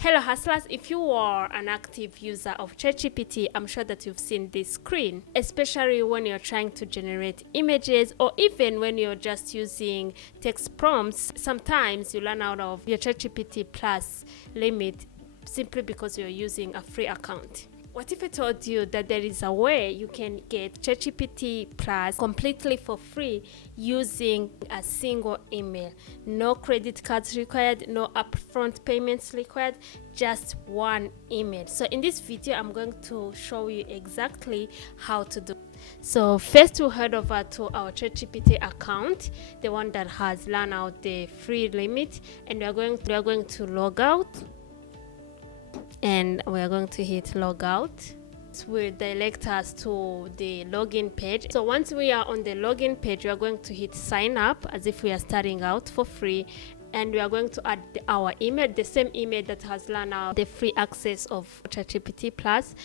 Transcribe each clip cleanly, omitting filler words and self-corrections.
Hello hustlers, if you are an active user of ChatGPT, I'm sure that you've seen this screen, especially when you're trying to generate images or even when you're just using text prompts. Sometimes you run out of your ChatGPT Plus limit simply because you're using a free account. What if I told you that there is a way you can get ChatGPT Plus completely for free using a single email? No credit cards required, no upfront payments required, just one email. So in this video, I'm going to show you exactly how to do. So first we'll head over to our ChatGPT account, the one that has run out the free limit, and we are going to log out. And we are going to hit log out. This will direct us to the login page. So once we are on the login page, we are going to hit sign up as if we are starting out for free, and we are going to add our email, the same email that has run out the free access of ChatGPT Plus.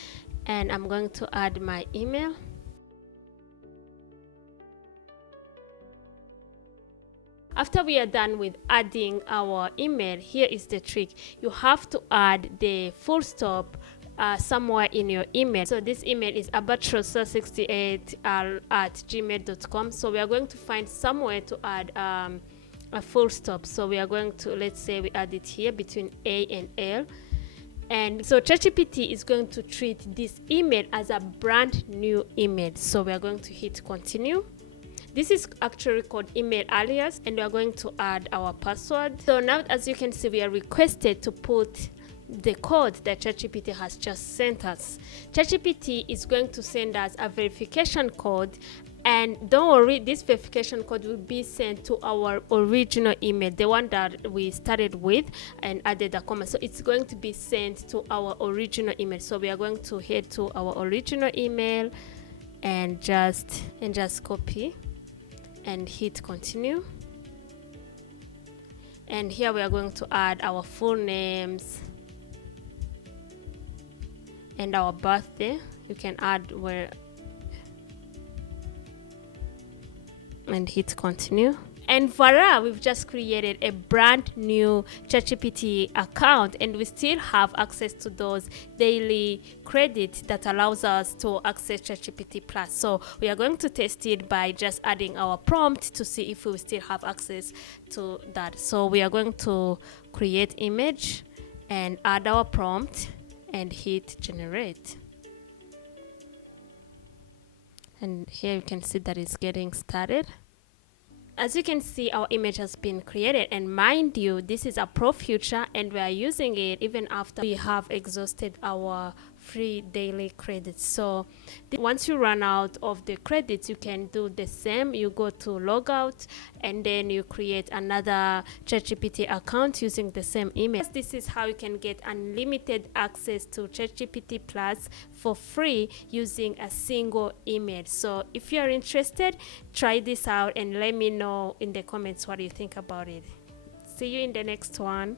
And I'm going to add my email. After we are done with adding our email, here is the trick. You have to add the full stop somewhere in your email. So this email is albatrossa68@gmail.com. So we are going to find somewhere to add a full stop. So we are going to, let's say we add it here between A and L. And so ChatGPT is going to treat this email as a brand new email. So we are going to hit continue. This is actually called email alias, and we are going to add our password. So now, as you can see, we are requested to put the code that ChatGPT has just sent us. ChatGPT is going to send us a verification code, and don't worry, this verification code will be sent to our original email, the one that we started with and added a comma. So it's going to be sent to our original email. So we are going to head to our original email and just copy and hit continue. And here we are going to add our full names and our birthday. You can add where and hit continue. And voila, we've just created a brand new ChatGPT account, and we still have access to those daily credits that allows us to access ChatGPT Plus. So we are going to test it by just adding our prompt to see if we still have access to that. So we are going to create image and add our prompt and hit generate. And here you can see that it's getting started. As you can see, our image has been created, and mind you, this is a pro feature and we are using it even after we have exhausted our free daily credits. So once you run out of the credits, you can do the same. You go to logout and then you create another ChatGPT account using the same email. This is how you can get unlimited access to ChatGPT Plus for free using a single email. So if you are interested, try this out and let me know in the comments what you think about it. See you in the next one.